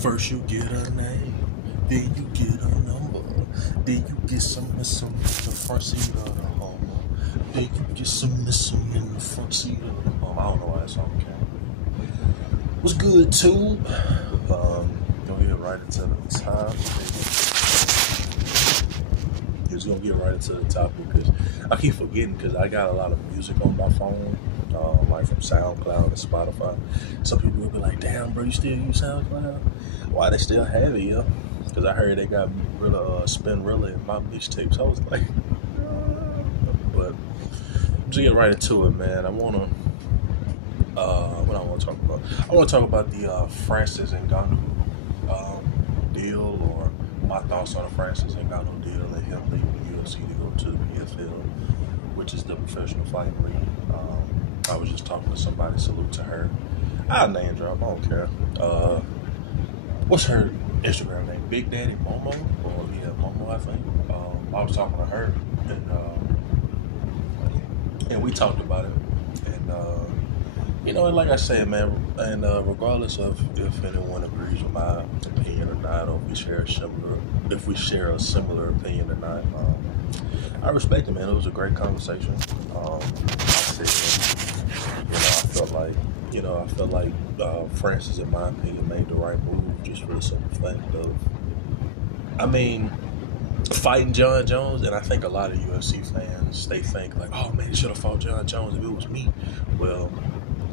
First you get a name, then you get a number, then you get some missing in the front seat of the Hummer, then you get some missing in the front seat of the Hummer. I don't know why that song came. What's good, tube? Gonna get right into the top. Just gonna get right into the topic because I keep forgetting because I got a lot of music on my phone, like from SoundCloud and Spotify. Some people will be like, "Damn, bro, you still use SoundCloud? Why they still have it, yeah?" Because I heard they got rid of Spinrilla in my mixtapes. I was like, but I'm just get right into it, man. I wanna, what I want to talk about? I want to talk about the Francis Ngannou deal, or my thoughts on the Francis Ngannou deal and him leaving the UFC to go to the PFL, which is the Professional Fighting League. I was just talking to somebody, salute to her. I'll name drop, I don't care. What's her Instagram name? Big Daddy Momo? Or yeah, Momo, I think. I was talking to her, and we talked about it. And like I said, man, and regardless of if anyone agrees with my opinion or not, or if we share a similar opinion or not, I respect it, man. It was a great conversation. I felt like Francis, in my opinion, made the right move just for the simple fact of, fighting John Jones. And I think a lot of UFC fans, they think like, oh man, he should have fought John Jones if it was me. Well,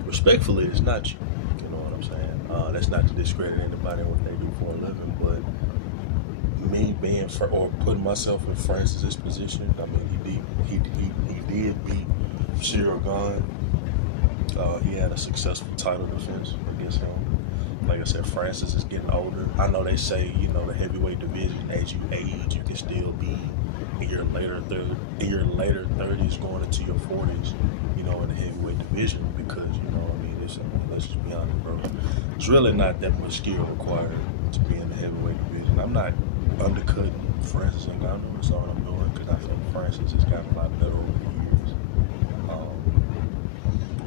respectfully, it's not you. You know what I'm saying? That's not to discredit anybody and what they do for a living, but me being or putting myself in Francis's position, he did beat Cyril Gane. He had a successful title defense against him. Like I said, Francis is getting older. I know they say, the heavyweight division, as you age, you can still be in your later 30s going into your 40s, in the heavyweight division, because, let's just be honest, bro. It's really not that much skill required to be in the heavyweight division. I'm not undercutting Francis Ngannou. That's all I'm doing, because I think Francis has gotten a lot better over the years.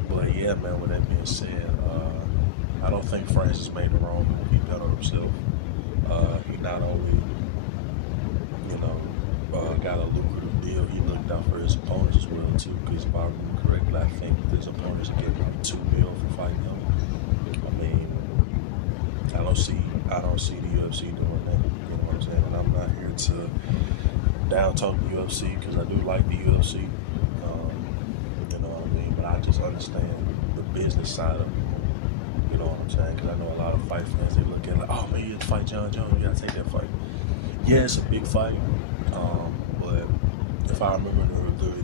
But yeah, man, with that being said, I don't think Francis made the wrong move. He bet on himself. He not only, got a lucrative deal, he looked out for his opponents as well too. Because if I remember correctly, I think his opponents get like $2 million for fighting him. I don't see the UFC doing that. You know what I'm saying? And I'm not here to down talk the UFC, because I do like the UFC. But I just understand the business side of it. You know what I'm saying? Because I know a lot of fight fans, they look at it like, oh man, you have to fight John Jones, you gotta take that fight. Yeah, it's a big fight, but if I remember the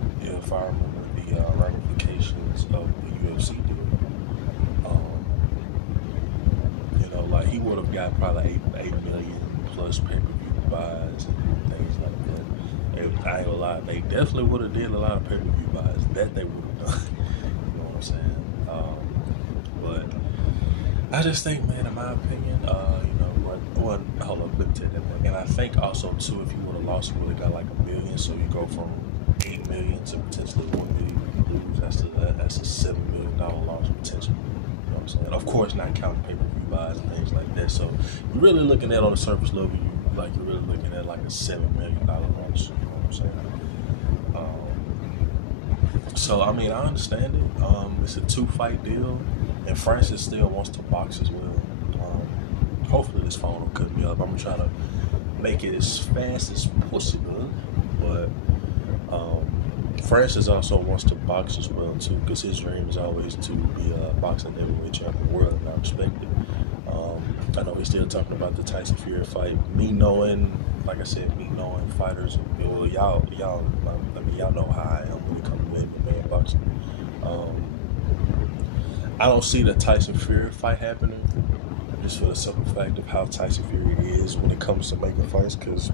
ramifications of the UFC deal, like he would have got probably 8 million plus pay-per-view buys and things like that. And I ain't gonna lie, they definitely would have did a lot of pay-per-view buys. That they would have done. You know what I'm saying? But I just think, man, in my opinion, hold up, let me take that back. And I think also too, if you would have lost, you would have got like $1 million. So you go from 8 million to potentially 1 million. You lose. That's a $7 million loss potentially. You know what I'm saying? Of course, not counting pay-per-view buys and things like that. So you're really looking at, on the surface level, you're really looking at like a $7 million loss. You know what I'm saying? So I understand it. It's a 2-fight deal, and Francis still wants to box as well. Hopefully this phone will cut me up. I'm gonna try to make it as fast as possible, but Francis also wants to box as well too, because his dream is always to be a boxing heavyweight champion of the world, and I respect it. I know he's still talking about the Tyson Fury fight. Me knowing fighters, well, y'all know how I am when it comes to MMA and boxing. I don't see the Tyson Fury fight happening, just for the simple fact of how Tyson Fury is when it comes to making fights, because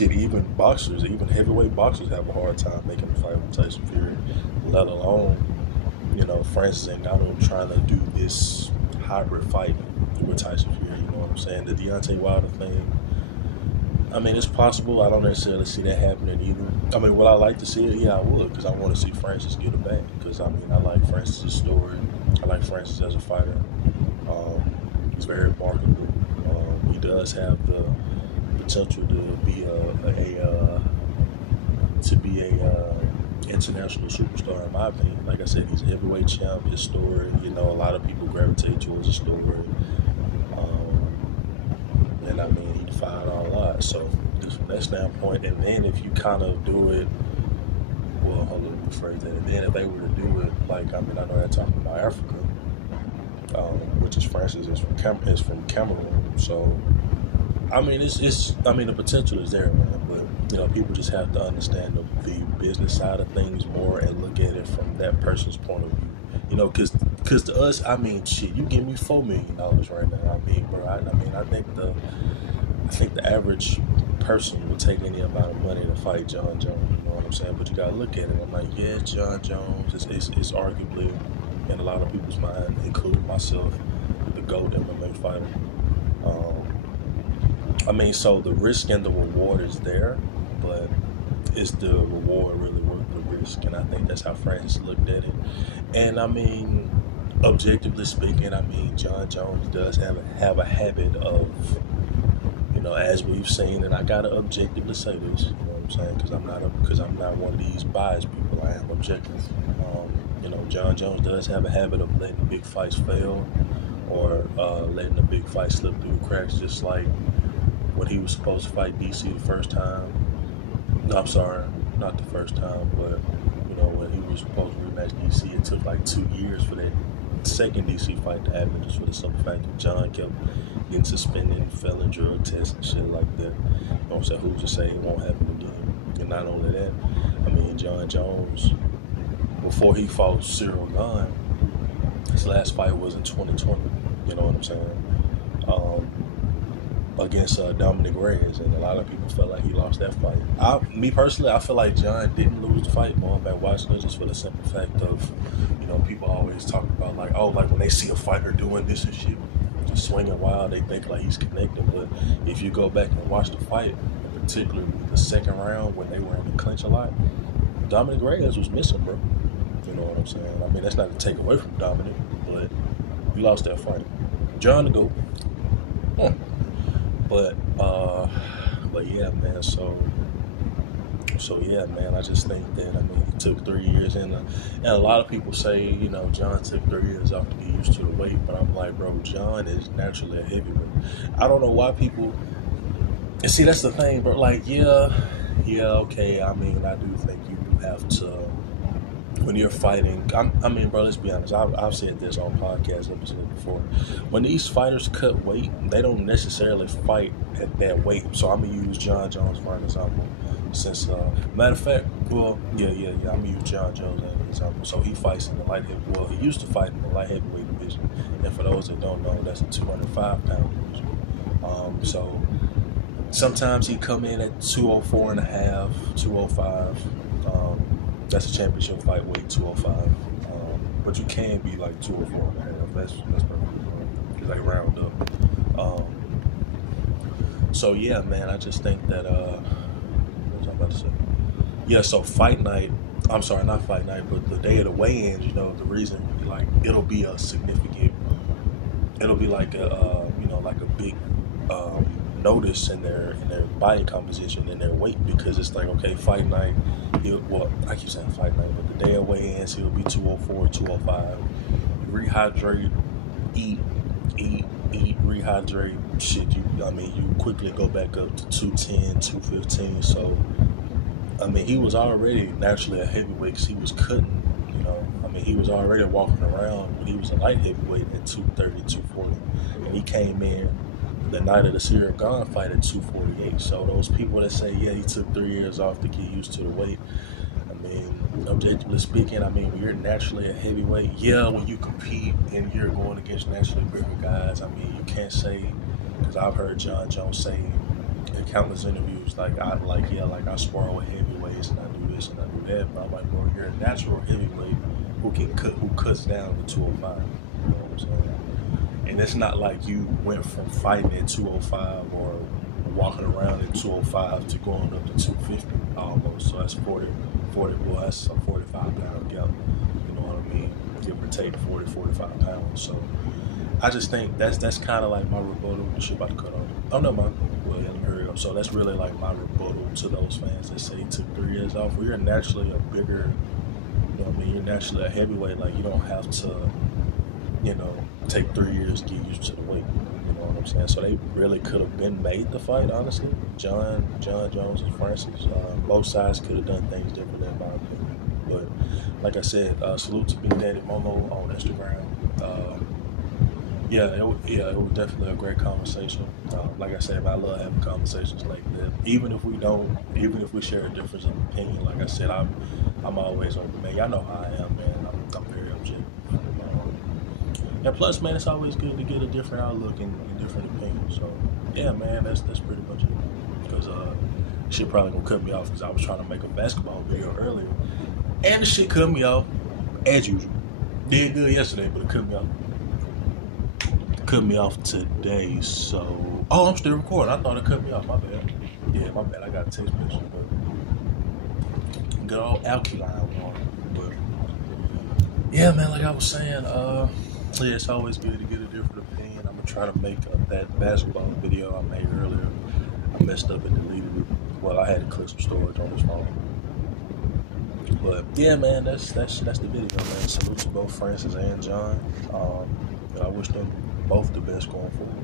even heavyweight boxers have a hard time making a fight with Tyson Fury, let alone, Francis Ngannou trying to do this hybrid fight with Tyson Fury. You know what I'm saying? The Deontay Wilder thing, it's possible. I don't necessarily see that happening either. Would I like to see it? Yeah, I would, because I want to see Francis get it back, because I like Francis' story. I like Francis as a fighter. He's very marketable. He does have the potential to be a international superstar, in my opinion. Like I said, he's a heavyweight champ. His story, a lot of people gravitate towards his story. And I mean, he defied all odds. So just from that standpoint, and then if you kind of do it, well, hold on, let me rephrase that. And then if they were to do it, I know they're talking about Africa, which is Francis is from Cameroon. So I mean, the potential is there, man. But people just have to understand the business side of things more and look at it from that person's point of view. Because to us, I mean, shit, you give me $4 million right now. I mean, bro, I think the average person would take any amount of money to fight John Jones. You know what I'm saying? But you gotta look at it. I'm like, yeah, John Jones is arguably, in a lot of people's mind, including myself, the GOAT MMA fighter. So the risk and the reward is there, but is the reward really worth the risk? And I think that's how Francis looked at it. And I mean, objectively speaking, John Jones does have a habit of, as we've seen, and I gotta objectively say this, you know what I'm saying, because I'm not one of these biased people. I am objective. John Jones does have a habit of letting big fights fail, or letting the big fight slip through the cracks, just like when he was supposed to fight DC the first time. No, I'm sorry, not the first time, but when he was supposed to rematch DC, it took like 2 years for that second DC fight to happen, just for the simple fact that John kept getting suspended and failing drug tests and shit like that. You know what I'm saying? Who's to say it won't happen again? And not only that, John Jones, before he fought Cyril Gane, his last fight was in 2020. You know what I'm saying? Against Dominic Reyes, and a lot of people felt like he lost that fight. Me personally, I feel like John didn't lose the fight. Going back watching it, just for the simple fact of, people always talk about when they see a fighter doing this and shit, just swinging wild, they think like he's connecting. But if you go back and watch the fight, particularly the second round when they were in the clinch a lot, Dominic Reyes was missing, bro. You know what I'm saying? That's not to take away from Dominic, but he lost that fight. John to go. But yeah, man. So yeah, man. I just think that he took 3 years, and a lot of people say John took 3 years off to get used to the weight, but I'm like, bro, John is naturally a heavyweight. I don't know why people. And see, that's the thing, bro. Okay. I do think you do have to. When you're fighting, bro, let's be honest. I've said this on podcast episodes before. When these fighters cut weight, they don't necessarily fight at that weight. So I'm gonna use John Jones for an example. Since, matter of fact, well, yeah, I'm gonna use John Jones as an example. So he fights in the light heavyweight. Well, he used to fight in the light heavyweight division. And for those that don't know, that's a 205-pound division. So sometimes he come in at 204.5, 205. That's a championship fight weight, 205. But you can be like 204.5. That's perfect. Because they round up. So yeah, man, I just think that what was I about to say? Yeah, so fight night. I'm sorry, not fight night, but the day of the weigh-ins. The reason it'll be a significant. It'll be like a a big notice in their body composition and their weight, because it's like, okay, fight night. I keep saying fight night, but the day of weigh-ins, he'll be 204, 205. Rehydrate, eat, rehydrate. Shit, you quickly go back up to 210, 215. So, he was already naturally a heavyweight because he was cutting. He was already walking around when he was a light heavyweight at 230, 240, and he came in the night of the Cyril Gane fight at 248. So those people that say, yeah, he took 3 years off to get used to the weight, objectively speaking, when you're naturally a heavyweight, yeah, when you compete and you're going against naturally bigger guys, you can't say, because I've heard John Jones say in countless interviews, I spar with heavyweights and I do this and I do that, but I'm like, bro, you're a natural heavyweight who cuts down to 205. You know what I'm saying? And it's not like you went from fighting at 205 or walking around at 205 to going up to 250 almost. So that's 40, well, that's a 45-pound gap. You know what I mean? Give or take 40, 45 pounds. So I just think that's kind of like my rebuttal. Shit about to cut off. Oh no, man. Well, yeah, let me hurry up. So that's really like my rebuttal to those fans that say he took 3 years off. Well, you're naturally a bigger, you know what I mean? You're naturally a heavyweight. Like, you don't have to, you know, take 3 years to get used to the weight. You know what I'm saying? So they really could have been made the fight, honestly. John Jones and Francis. Both sides could have done things differently in my opinion. But like I said, salute to Big Daddy Momo on Instagram. Yeah, it was definitely a great conversation. Like I said, I love having conversations like that. Even if we share a difference of opinion, like I said, I'm always open, man. Y'all know how I am, man. I'm very objective. And plus, man, it's always good to get a different outlook and different opinions. So, yeah, man, that's pretty much it. Because shit probably gonna cut me off because I was trying to make a basketball video earlier, and the shit cut me off as usual. Did good yesterday, but it cut me off. Cut me off today, so I'm still recording. I thought it cut me off. My bad. Yeah, my bad. I got a text message, but good old alkaline water. But yeah, man, like I was saying, yeah, it's always good to get a different opinion. I'm gonna try to make that basketball video I made earlier. I messed up and deleted it. Well, I had to click some storage on this phone. But yeah, man, that's the video, man. Salute to both Francis and John. I wish them both the best going forward.